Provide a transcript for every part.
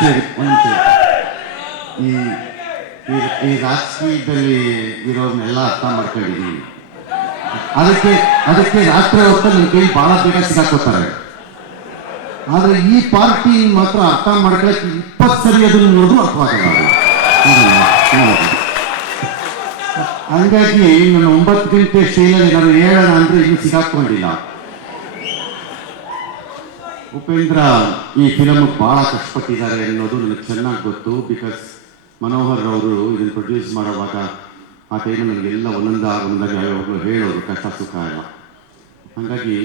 ಈ ಈ ರಾಜಕೀಯದಲ್ಲಿ ಇರೋನೆಲ್ಲ ಅರ್ಥ ಮಾಡ್ಕೊಂಡಿದ್ದೀನಿ. ಅದಕ್ಕೆ ರಾತ್ರಿ ಹೊತ್ತು ನನ್ನ ಕೈ ಬಹಳ ಬೇಗ ಸಿಗಾಕೋತಾರೆ. ಆದ್ರೆ ಈ ಪಾರ್ಟಿ ಮಾತ್ರ ಅರ್ಥ ಮಾಡ್ಕೊಳಕ್ಕೆ 20 ಸರಿ ಅದನ್ನು ನೋಡಿದ್ರು ಅರ್ಥವಾಗಲ್ಲ. ಹಂಗಾಗಿ ನಾನು 9 ಗಂಟೆ ಶೈಲಲ್ಲಿ ನಾನು ಹೇಳೋಣ ಅಂದ್ರೆ ಇನ್ನೂ ಸಿಗಾಕೊಂಡಿಲ್ಲ. ಉಪೇಂದ್ರ ಈ ಫಿಲಮ್ ಬಹಳ ಕಷ್ಟಪಟ್ಟಿದ್ದಾರೆ ಅನ್ನೋದು ನನಗೆ ಚೆನ್ನಾಗಿ ಗೊತ್ತು. ಬಿಕಾಸ್ ಮನೋಹರ್ ಅವರು ಇದನ್ನು ಪ್ರೊಡ್ಯೂಸ್ ಮಾಡುವಾಗ ಆ ಟೈಮಲ್ಲಿ ನನಗೆಲ್ಲ ಒಂದೊಂದಾಗಿ ಯಾವಾಗಲೂ ಹೇಳೋರು ಕಷ್ಟ ಸುಖ ಎಲ್ಲ. ಹಾಗಾಗಿ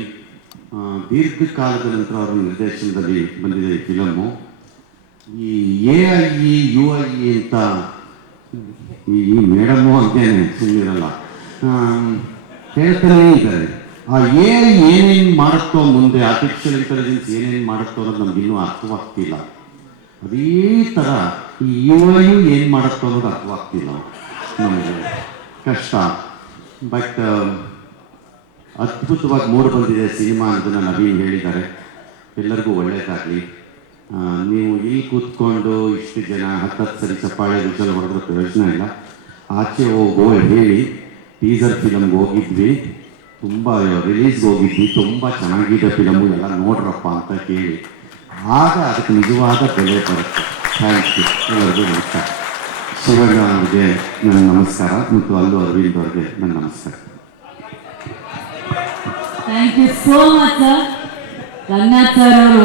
ದೀರ್ಘಕಾಲದ ನಂತರ ಅವರ ನಿರ್ದೇಶನದಲ್ಲಿ ಬಂದಿದೆ ಈ ಫಿಲಮ್ಮು. ಈ AIE UIE ಅಂತ ಈ ಮೇಡಮು ಅಂತೇನೆ ಸುಮ್ಮನಿರಲ್ಲ ಹೇಳ್ತಾನೇ ಇದ್ದಾರೆ. ಆ AI ಏನೇನು ಮಾಡುತ್ತೋ ಮುಂದೆ, ಆರ್ಟಿಫಿಷಿಯಲ್ ಇಂಟೆಲಿಜೆನ್ಸ್ ಏನೇನು ಮಾಡುತ್ತೋ ಅನ್ನೋದು ನಮ್ಗೆ ಇನ್ನೂ ಅರ್ಥವಾಗ್ತಿಲ್ಲ. ಅದೇ ಥರ ಈ UIE ಏನು ಮಾಡುತ್ತೋ ಅನ್ನೋದು ಅರ್ಥವಾಗ್ತಿಲ್ಲ ನಮಗೆ. ಕಷ್ಟ. ಬಟ್ ಅದ್ಭುತವಾಗಿ ಮೂಡಿ ಬಂದಿದೆ ಸಿನಿಮಾ ಅನ್ನೋದನ್ನು ನವೀನ್ ಹೇಳಿದ್ದಾರೆ. ಎಲ್ಲರಿಗೂ ಒಳ್ಳೆಯದಾಗಲಿ. ನೀವು ಇಲ್ಲಿ ಕೂತ್ಕೊಂಡು ಇಷ್ಟು ಜನ 10 ಸರಿ ಚಪ್ಪಾಳೆ ವಿಷಲ್ ಹೊಡೆದ್ರೆ ಪ್ರಯೋಜನ ಇಲ್ಲ. ಆಚೆ ಹೋಗೋ ಹೇಳಿ ಟೀಸರ್ ಫಿಲಮ್ಗೆ ಹೋಗಿದ್ವಿ, ತುಂಬ ರಿಲೀಸ್ಗೆ ಹೋಗಿದ್ವಿ, ತುಂಬ ಚೆನ್ನಾಗಿದೆ ಫಿಲಮು, ಎಲ್ಲ ನೋಡ್ರಪ್ಪ ಅಂತ ಹೇಳಿ ಆಗ ಅದಕ್ಕೆ ನಿಜವಾದ ಬೆಲೆ ಬರುತ್ತೆ. Thank you. ಎಲ್ಲರಿಗೂ ನಮಸ್ಕಾರ. ಶಿವಣ್ಣ ಅವರಿಗೆ ನನ್ನ ನಮಸ್ಕಾರ ಮತ್ತು ಅಲ್ಲು ಅರವಿಂದ್ ಅವರಿಗೆ ನನ್ನ ನಮಸ್ಕಾರ. Thank you so much sir. Ranganath sir ಅವರು